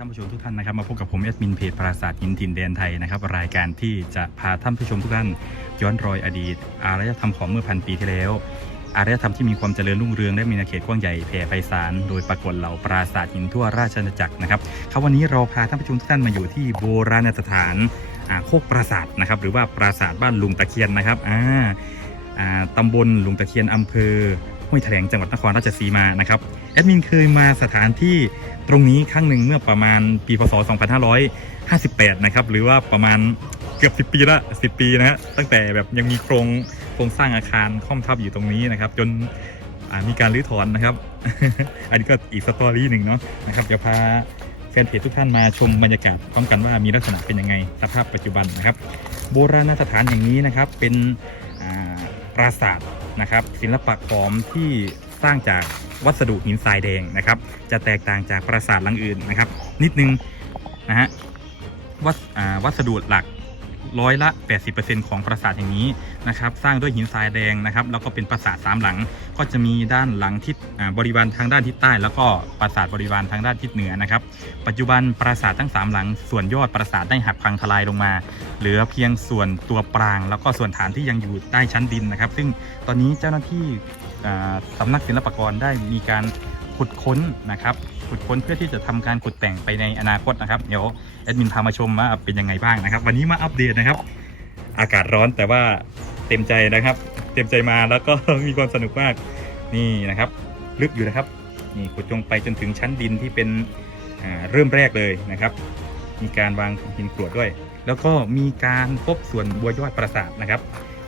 ท่านผู้ชมทุกท่านนะครับมาพบกับผมแอดมินเพจปราสาทหินถิ่นแดนไทยนะครับรายการที่จะพาท่านผู้ชมทุกท่านย้อนรอยอดีต อารยธรรมของเมื่อพันปีที่แล้ว อารยธรรมที่มีความเจริญรุ่งเรืองและมีอาณาเขตกว้างใหญ่แผ่ไพศาลโดยปรากฏเหล่าปราสาทหินทั่วราชอาณาจักรนะครับครับวันนี้เราพาท่านผู้ชมทุกท่านมาอยู่ที่โบราณสถานโคกปราสาทนะครับหรือว่าปราสาทบ้านลุงตะเคียนนะครับอ่าอ่าตำบลลุงตะเคียนอำเภอ ห้วยแถลงจังหวัดนครราชสีมานะครับแอดมินเคยมาสถานที่ตรงนี้ครั้งหนึ่งเมื่อประมาณปีพศ 2558 นะครับหรือว่าประมาณเกือบ 10 ปีละ 10 ปีนะฮะตั้งแต่แบบยังมีโครงโครงสร้างอาคารค่อมทับอยู่ตรงนี้นะครับ จนมีการรื้อถอนนะครับ อันนี้ก็อีกสตอรี่หนึ่งเนาะนะครับเดี๋ยวพาแฟนเพจทุกท่านมาชมบรรยากาศพร้อมกันว่ามีลักษณะเป็นยังไงสภาพปัจจุบันนะครับ โบราณสถานอย่างนี้นะครับเป็นปราสาท นะครับศิลปะขอมที่สร้างจากวัสดุหินทรายแดงนะครับ จะแตกต่างจากปราสาทหลังอื่นนะครับ นิดนึงนะฮะวัสวัสดุหลัก ร้อยละ 80%ของปราสาทแห่งนี้นะครับสร้างด้วยหินทรายแดงนะครับแล้วก็เป็นปราสาทสามหลัง ก็จะมีด้านหลังทิศบริวารทางด้านทิศใต้ แล้วก็ปราสาทบริวารทางด้านทิศเหนือนะครับปัจจุบันปราสาททั้ง 3 หลัง ส่วนยอดปราสาทได้หักพังทลายลงมา เหลือเพียงส่วนตัวปราง แล้วก็ส่วนฐานที่ยังอยู่ใต้ชั้นดินนะครับ ซึ่งตอนนี้เจ้าหน้าที่สำนักศิลปากรได้มีการ ขุดค้นนะครับขุดค้นเพื่อที่จะทำการขุดแต่งไปในอนาคตนะครับเดี๋ยวแอดมินพามาชมว่าเป็นยังไงบ้างนะครับ วันนี้มาอัปเดตนะครับ อากาศร้อนแต่ว่าเต็มใจนะครับ เต็มใจมาแล้วก็มีความสนุกมากนี่นะครับ ลึกอยู่นะครับนี่ขุดลงไปจนถึงชั้นดินที่เป็นเริ่มแรกเลยนะครับ มีการวางหินกรวดด้วย แล้วก็มีการพบส่วนบัวยอดปราสาทนะครับ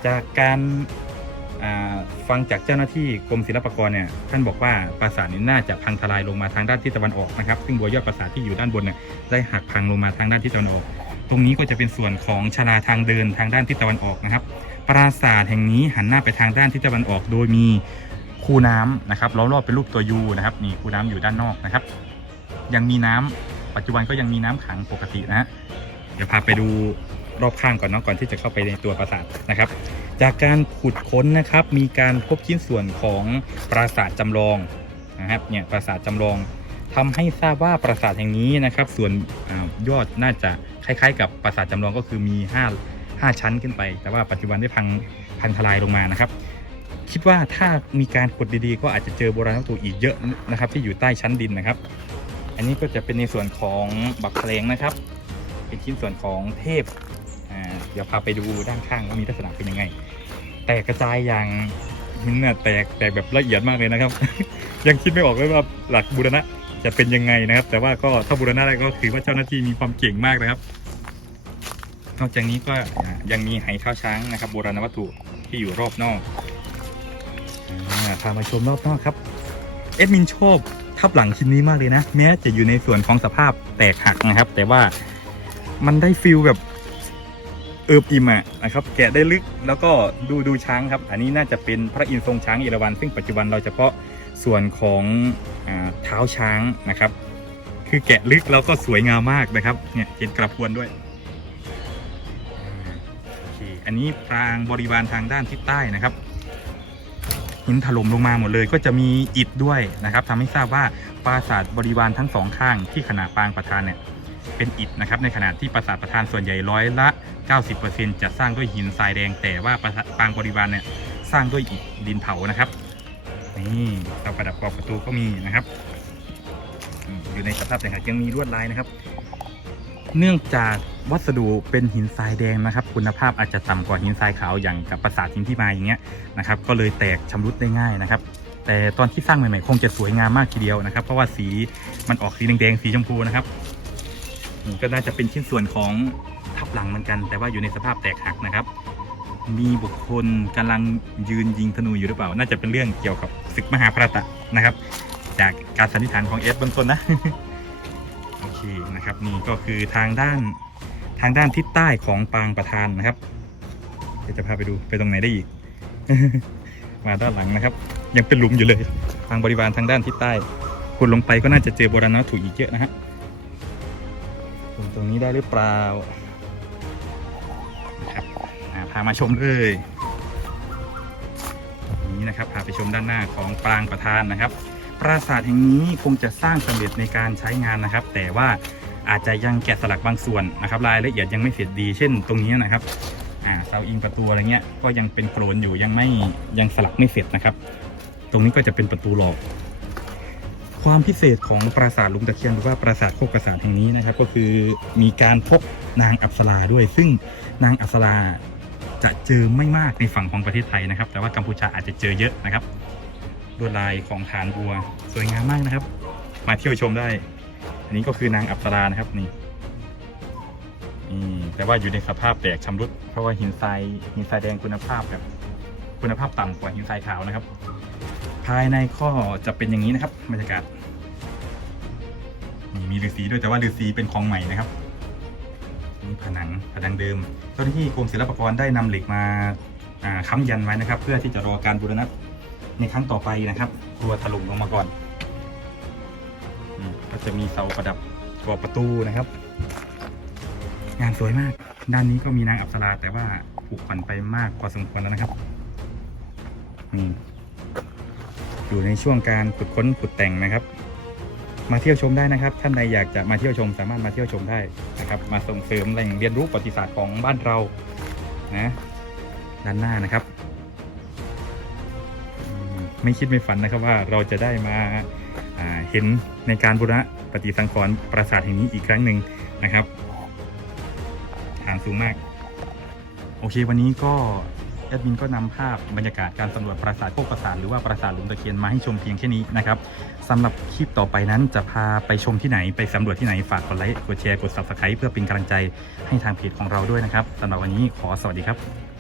จากการ ฟังจากเจ้าหน้าที่กรมศิลปากรเนี่ยท่านบอกว่าปราสาทนี้น่าจะพังทลายลงมาทางด้านทิศตะวันออกนะครับ ซึ่งบัวยอดปราสาทที่อยู่ด้านบนเนี่ยได้หักพังลงมาทางด้านทิศตะวันออก ตรงนี้ก็จะเป็นส่วนของชลาทางเดินทางด้านทิศตะวันออกนะครับ ปราสาทแห่งนี้หันหน้าไปทางด้านทิศตะวันออก โดยมีคูน้ำนะครับล้อมรอบเป็นรูปตัวยูนะครับนี่คูน้ำอยู่ด้านนอกนะครับ ยังมีน้ำปัจจุบันก็ยังมีน้ำขังปกตินะฮะเดี๋ยวพาไปดูรอบข้างก่อนเนาะก่อนที่จะเข้าไปในตัวปราสาทนะครับ จากการขุดค้นนะครับมีการพบชิ้นส่วนของปราสาทจำลองนะครับเนี่ยปราสาทจำลองทำให้ทราบว่าปราสาทแห่งนี้นะครับ ส่วนอยอดน่าจะคล้ายๆ กับปราสาทจำลองก็คือมี 5 5 ชั้นขึ้นไป แต่ว่าปัจจุบันได้พังพังทลายลงมานะครับ คิดว่าถ้ามีการขุดดีๆ ก็อาจจะเจอโบราณวัตถุอีกเยอะนะครับ ที่อยู่ใต้ชั้นดินนะครับ อันนี้ก็จะเป็นในส่วนของบักเพลงนะครับ เป็นชิ้นส่วนของเทพเดี๋ยวพาไปดูด้านข้างว่ามีลักษณะเป็นยังไง แตกกระจายอย่างหินน่ะแตกแตกแบบละเอียดมากเลยนะครับ ยังคิดไม่ออกเลยว่าหลักบูรณะจะเป็นยังไงนะครับ แต่ว่าก็ถ้าบูรณะได้ก็คือว่าเจ้าหน้าที่มีความเก่งมากนะครับ นอกจากนี้ก็ยังมีไหข้าวช้างนะครับโบราณวัตถุที่อยู่รอบนอกพามาชมรอบนอกครับเอ็ดมินชอบทับหลังชิ้นนี้มากเลยนะแม้จะอยู่ในส่วนของสภาพแตกหักนะครับ แต่ว่ามันได้ฟิลแบบ อิบอิ่มอะนะครับแกะได้ลึกแล้วก็ดูดูช้างครับ อันนี้น่าจะเป็นพระอินทร์ทรงช้างเอราวัณซึ่งปัจจุบันเราเฉพาะส่วนของเท้าช้างนะครับ คือแกะลึกแล้วก็สวยงามมากนะครับเนี่ยเห็นกระพวนด้วยโอเคอันนี้ปรางบริวารทางด้านทิศใต้นะครับหินถล่มลงมาหมดเลยก็จะมีอิฐด้วยนะครับทำให้ทราบว่าปราสาทบริวารทั้งสองข้างที่ขนาดปรางประธานเนี่ย เป็นอิฐนะครับในขณะที่ปราสาทประธานส่วนใหญ่ร้อยละ 90%จะสร้างด้วยหินทรายแดง แต่ว่าปางบริวารเนี่ยสร้างด้วยอิฐดินเผานะครับนี่เตาประดับกรอบประตูก็มีนะครับ อยู่ในสภาพแต่หักยังมีลวดลายนะครับ เนื่องจากวัสดุเป็นหินทรายแดงนะครับ คุณภาพอาจจะต่ำกว่าหินทรายขาวอย่างกับปราสาทหินที่มาอย่างเงี้ยนะครับ ก็เลยแตกชำรุดได้ง่ายนะครับ แต่ตอนที่สร้างใหม่ๆคงจะสวยงามมากทีเดียวนะครับ เพราะว่าสีมันออกสีแดงๆสีชมพูนะครับ ก็น่าจะเป็นชิ้นส่วนของทับหลังเหมือนกัน แต่ว่าอยู่ในสภาพแตกหักนะครับ มีบุคคลกำลังยืนยิงธนูอยู่หรือเปล่า น่าจะเป็นเรื่องเกี่ยวกับศึกมหาพรตะนะครับ จากการสันนิษฐานของเอสเบื้องต้นนะโอเคนะครับนี่ก็คือทางด้านทางด้านทิศใต้ของปางประธานนะครับเดี๋ยวจะพาไปดูไปตรงไหนได้อีก มาด้านหลังนะครับ ยังเป็นหลุมอยู่เลย ทางบริวารทางด้านทิศใต้คุณลงไปก็น่าจะเจอโบราณวัตถุอีกเยอะนะฮะ ตรงนี้ได้หรือเปล่าครับพามาชมเลยนี้นะครับพาไปชมด้านหน้าของปรางประธานนะครับ ปราสาทแห่งนี้คงจะสร้างสำเร็จในการใช้งานนะครับ แต่ว่าอาจจะยังแกะสลักบางส่วนนะครับ รายละเอียดยังไม่เสร็จดี เช่น ตรงนี้นะครับอ่าเสาอิงประตูอะไรเงี้ยก็ยังเป็นโกรนอยู่ยังไม่ยังสลักไม่เสร็จนะครับ ตรงนี้ก็จะเป็นประตูหลอก ความพิเศษของปราสาทลุงตะเคียนหรือว่าปราสาทโคกกระสานแห่งนี้นะครับ ก็คือมีการพบนางอัปสราด้วย ซึ่งนางอัปสราจะเจอไม่มากในฝั่งของประเทศไทยนะครับ แต่ว่ากัมพูชาอาจจะเจอเยอะนะครับลวดลายของฐานบัวสวยงามมากนะครับ มาเที่ยวชมได้ อันนี้ก็คือนางอัปสรานะครับนี่นี่แต่ว่าอยู่ในสภาพแตกชำรุด เพราะว่าหินทรายหินทรายแดงคุณภาพแบบคุณภาพต่ำกว่าหินทรายขาวนะครับ ภายในข้อจะเป็นอย่างนี้นะครับบรรยากาศนี่มีฤาษีด้วยแต่ว่าฤาษีเป็นของใหม่นะครับนี่ผนังผนังเดิมเจ้าหน้าที่กรมศิลปากรได้นำเหล็กมาค้ำยันไว้นะครับ เพื่อที่จะรอการบูรณะในครั้งต่อไปนะครับกลัวถล่มลงมาก่อนก็จะมีเสาประดับกรอบประตูนะครับ งานสวยมาก ด้านนี้ก็มีนางอัปสราแต่ว่าผูกพันไปมากพอสมควรแล้วนะครับนี่ อยู่ในช่วงการขุดค้นขุดแต่งนะครับ มาเที่ยวชมได้นะครับ ท่านใดอยากจะมาเที่ยวชมสามารถมาเที่ยวชมได้นะครับ มาส่งเสริมแหล่งเรียนรู้ประวัติศาสตร์ของบ้านเรานะด้านหน้านะครับ ไม่คิดไม่ฝันนะครับว่าเราจะได้มาาเห็นในการบูรณะปฏิสังขรณ์ปราสาทแห่งนี้อีกครั้งหนึ่งนะครับฐานสูงมาก โอเควันนี้ก็ แอดมินก็นำภาพบรรยากาศการสำรวจปราสาทโคกประสาทหรือว่าปราสาทหลุมตะเคียนมาให้ชมเพียงแค่นี้นะครับสำหรับคลิปต่อไปนั้นจะพาไปชมที่ไหนไปสำรวจที่ไหนฝากกดไลค์กดแชร์กด subscribe เพื่อเป็นกำลังใจให้ทางเพจของเราด้วยนะครับสำหรับวันนี้ขอสวัสดีครับ